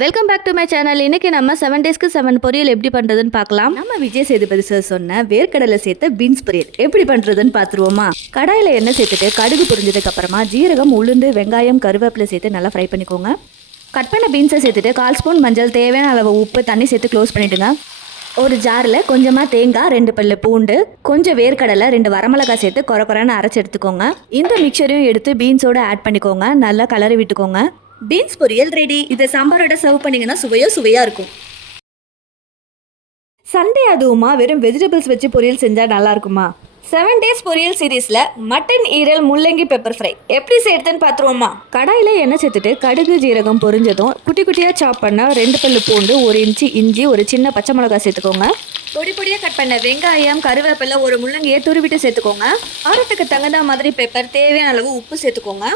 Welcome back to my channel. இன்னைக்கு நம்ம 7 டேஸ்க்கு 7 பொரியல் எப்படி பண்றதுன்னு பார்க்கலாம். நம்ம விஜய் சேதுபதி சார் சொன்ன வேர்க்கடலை சேர்த்த பீன்ஸ் பொரியல் எப்படி பண்றதுன்னு பார்த்துருவோமா. கடாயில எண்ணெய் சேர்த்துட்டு கடுகு பொரிஞ்சதுக்கு அப்புறமா ஜீரகம், உளுந்து, வெங்காயம், கருவேப்பிலை சேர்த்து நல்லா ஃப்ரை பண்ணிக்கோங்க. கட் பண்ண பீன்ஸை சேர்த்துட்டு 1/4 ஸ்பூன் மஞ்சள், தேவையான அளவு உப்பு, தண்ணி சேர்த்து க்ளோஸ் பண்ணிடுங்க. ஒரு ஜாரில் கொஞ்சமாக தேங்காய், 2 பல்லு பூண்டு, கொஞ்சம் வேர்க்கடலை, 2 வரமிளகாய் சேர்த்து குறைன்னு அரைச்சி எடுத்துக்கோங்க. இந்த மிக்சரையும் எடுத்து பீன்ஸோட ஆட் பண்ணிக்கோங்க. நல்லா கலரி விட்டுக்கோங்க. பீன்ஸ் பொரியல் ரெடி. இதை சாம்பாரோட சர்வ் பண்ணிங்கன்னா சுவையா இருக்கும். சண்டே அதுவுமா வெறும் வெஜிடபிள்ஸ் வச்சு பொரியல் செஞ்சால் நல்லா இருக்குமா? 7 டேஸ் பொரியல் சீரீஸில் மட்டன் ஈரல் முள்ளங்கி பெப்பர் ஃப்ரை எப்படி செய்யறதுன்னு பார்த்துருவோமா. கடாயில் எண்ணெய் சேர்த்துட்டு கடுகு, ஜீரகம் பொரிஞ்சதும் குட்டி குட்டியாக சாப் பண்ண 2 பல்லு பூண்டு, 1 இன்ச்சு இஞ்சி, ஒரு சின்ன பச்சை மிளகாய் சேர்த்துக்கோங்க. பொடியாக கட் பண்ண வெங்காயம், கருவேப்பிலை, ஒரு முள்ளங்கியை துருவிட்டு சேர்த்துக்கோங்க. காரத்துக்கு தகுந்த மாதிரி பெப்பர், தேவையான அளவு உப்பு சேர்த்துக்கோங்க.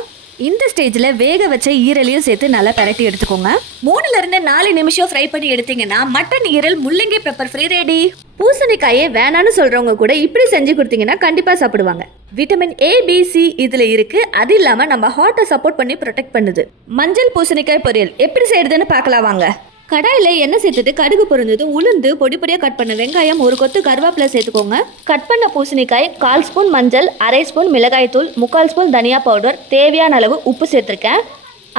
இந்த ஸ்டேஜில் வேக வச்ச ஈரலையும் சேர்த்து நல்லா பரட்டி எடுத்துக்கோங்க. 3-4 நிமிஷம் ஃப்ரை பண்ணி எடுத்தீங்கன்னா மட்டன் ஈரல் முள்ளங்கி பெப்பர் ஃப்ரை ரெடி. பூசணிக்காயே வேணான்னு சொல்றவங்க கூட இப்படி செஞ்சு கொடுத்தீங்கன்னா கண்டிப்பா சாப்பிடுவாங்க. விட்டமின் A, B, C இதுல இருக்கு. அது இல்லாம நம்ம ஹார்ட்டை சப்போர்ட் பண்ணி ப்ரொடெக்ட் பண்ணுது. மஞ்சள் பூசணிக்காய் பொரியல் எப்படி செய்யறதுன்னு பார்க்கலாம் வாங்க. கடாயில் எண்ணெய் சேர்த்துட்டு கடுகு பொரிஞ்சதும் உளுந்து, பொடியாக கட் பண்ண வெங்காயம், ஒரு கொத்து கருவேப்பிலை சேர்த்துக்கோங்க. கட் பண்ண பூசணிக்காய், 1/4 ஸ்பூன் மஞ்சள், 1/2 ஸ்பூன் மிளகாய் தூள், 3/4 ஸ்பூன் தனியா பவுடர், தேவையான அளவு உப்பு சேர்த்துருக்கேன்.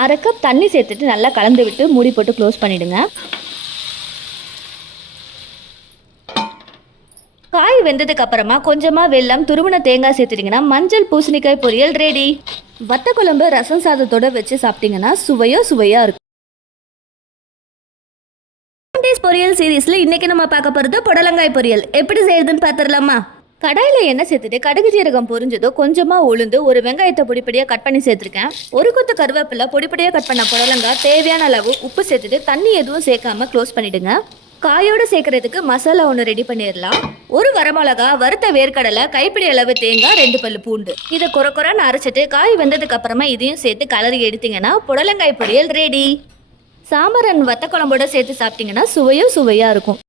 1/2 கப் தண்ணி சேர்த்துட்டு நல்லா கலந்து விட்டு மூடி போட்டு க்ளோஸ் பண்ணிடுங்க. காய் வெந்ததுக்கு அப்புறமா கொஞ்சமாக வெல்லம், துருவின தேங்காய் சேர்த்துட்டிங்கன்னா மஞ்சள் பூசணிக்காய் பொரியல் ரெடி. வத்த குழம்பு ரசம் சாதத்தோட வச்சு சாப்பிட்டீங்கன்னா சுவையாக இருக்கும். பொரியல் சீரீஸ்ல இன்னைக்கு நம்ம பார்க்க போறது புடலங்காய் பொரியல் எப்படி செய்யறதுன்னு பார்த்துடலாமா. கடாயில எண்ணெய் சேர்த்துட்டு கடுகு, ஜீரகம் பொரிஞ்சதோ கொஞ்சமா உளுந்து, ஒரு வெங்காயத்தை பொடிப்படியா கட் பண்ணி சேர்த்திருக்கேன். ஒரு கொத்து கருவேப்பிலை, பொடிப்படியா கட் பண்ண புடலங்காய், தேவையான அளவு உப்பு சேர்த்துட்டு தண்ணி எதுவும் சேர்க்காம க்ளோஸ் பண்ணிடுங்க. காயோட சேர்க்கறதுக்கு மசாலா ஒன்று ரெடி பண்ணிடலாம். ஒரு வரமிளகா, வறுத்த வேர்க்கடலை, கைப்பிடி அளவு தேங்காய், 2 பல்லு பூண்டு. இதை குறைன்னு அரைச்சிட்டு காய் வெந்ததுக்கு அப்புறமா இதையும் சேர்த்து கலரி எடுத்தீங்கன்னா புடலங்காய் பொரியல் ரெடி. சாம்பார் அண்ட் வத்த குழம்போட சேர்த்து சாப்பிட்டீங்கன்னா சுவையாக இருக்கும்.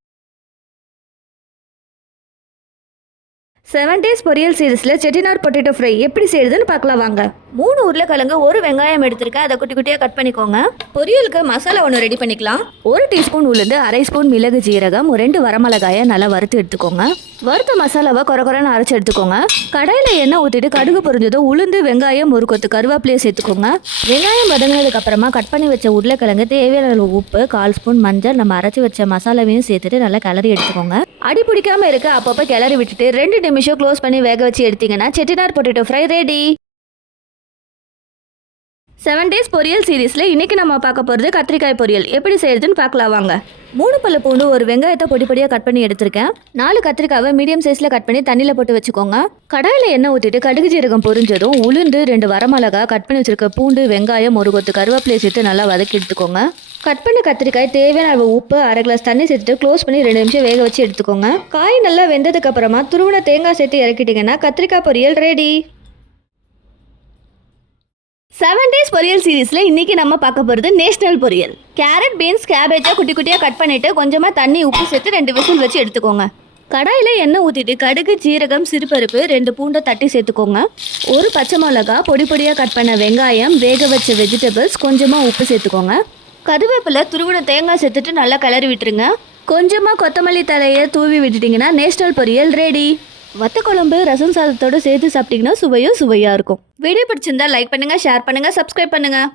7 டேஸ் பொரியல் சீரீஸில் செட்டிநாடு பொட்டேட்டோ ஃப்ரை எப்படி செய்யறதுன்னு பார்க்கலாம் வாங்க. 3 உருளைக்கிழங்கு, 1 வெங்காயம் எடுத்திருக்கேன். அதை குட்டி குட்டியாக கட் பண்ணிக்கோங்க. பொரியலுக்கு மசாலா ஒன்று ரெடி பண்ணிக்கலாம். 1 டீஸ்பூன் உளுந்து, 1/2 ஸ்பூன் மிளகு, ஜீரகம், 2 வரமிளகாயை நல்லா வறுத்து எடுத்துக்கோங்க. வறுத்த மசாலாவை குறைன்னு அரைச்சி எடுத்துக்கோங்க. கடாயில் எண்ணெய் ஊற்றிட்டு கடுகு பொரிஞ்சதும் உளுந்து, வெங்காயம், ஒரு கொத்து கருவேப்பிலையை சேர்த்துக்கோங்க. வெங்காயம் வதங்கினதுக்கு அப்புறமா கட் பண்ணி வச்ச உருளைக்கிழங்கு, தேவையான அளவு உப்பு, 1/4 ஸ்பூன் மஞ்சள், நம்ம அரைச்சி வச்ச மசாலாவையும் சேர்த்துட்டு நல்லா கிளறி எடுத்துக்கோங்க. அடி பிடிக்காம இருக்க அப்பப்போ கிளறி விட்டுட்டு 2 நிமிஷம் க்ளோஸ் பண்ணி வேக வச்சு எடுத்தீங்கன்னா Chettinad potato fry ready. 7 days பொரியல் சீரீஸில் இன்றைக்கி நம்ம பார்க்க போகிறது கத்திரிக்காய் பொரியல் எப்படி செய்யறதுன்னு பார்க்கலாம் வாங்க. 3 பல்லு பூண்டு, ஒரு வெங்காயத்தை பொடியாக கட் பண்ணி எடுத்திருக்கேன். 4 கத்திரிக்காவை மீடியம் சைஸில் கட் பண்ணி தண்ணியில் போட்டு வச்சுக்கோங்க. கடாயில் எண்ணெய் ஊற்றிட்டு கடுகு, ஜீரகம் பொரிஞ்சதும் உளுந்து, 2 வரமிளகா, கட் பண்ணி வச்சிருக்க பூண்டு, வெங்காயம், ஒரு கொத்து கருவேப்பிலையை சேர்த்து நல்லா வதக்கி எடுத்துக்கோங்க. கட் பண்ண கத்திரிக்காய், தேவையான அளவு உப்பு, 1/2 கிளாஸ் தண்ணி சேர்த்துட்டு க்ளோஸ் பண்ணி 2 நிமிஷம் வேக வச்சு எடுத்துக்கோங்க. காய் நல்லா வெந்ததுக்கு அப்புறமா துருவின தேங்காய் சேர்த்து இறக்கிட்டீங்கன்னா கத்திரிக்காய் பொரியல் ரெடி. 7 டேஸ் பொரியல் சீரீஸில் இன்றைக்கி நம்ம பார்க்க போகிறது நேஷனல் பொரியல். கேரட், பீன்ஸ், கேபேஜை குட்டி குட்டியாக கட் பண்ணிவிட்டு கொஞ்சமாக தண்ணி, உப்பு சேர்த்து 2 விசில் வச்சு எடுத்துக்கோங்க. கடாயில் எண்ணெய் ஊற்றிட்டு கடுகு, ஜீரகம், சிறுபருப்பு, 2 பூண்டை தட்டி சேர்த்துக்கோங்க. ஒரு பச்சை மிளகா, பொடியாக கட் பண்ண வெங்காயம், வேக வச்ச வெஜிடபிள்ஸ், கொஞ்சமாக உப்பு சேர்த்துக்கோங்க. கருவேப்பிலை, துருவின தேங்காய் சேர்த்துட்டு நல்லா கிளறி விட்டுருங்க. கொஞ்சமாக கொத்தமல்லி தலையை தூவி விட்டுட்டிங்கன்னா நேஷனல் பொரியல் ரெடி. வத்த குழம்பு ரசம் சாதத்தோடு சேர்த்து சாப்பிட்டீங்கன்னா சுவையாக இருக்கும். வீடியோ பிடிச்சிருந்தா லைக் பண்ணுங்கள், ஷேர் பண்ணுங்கள், சப்ஸ்கிரைப் பண்ணுங்கள்.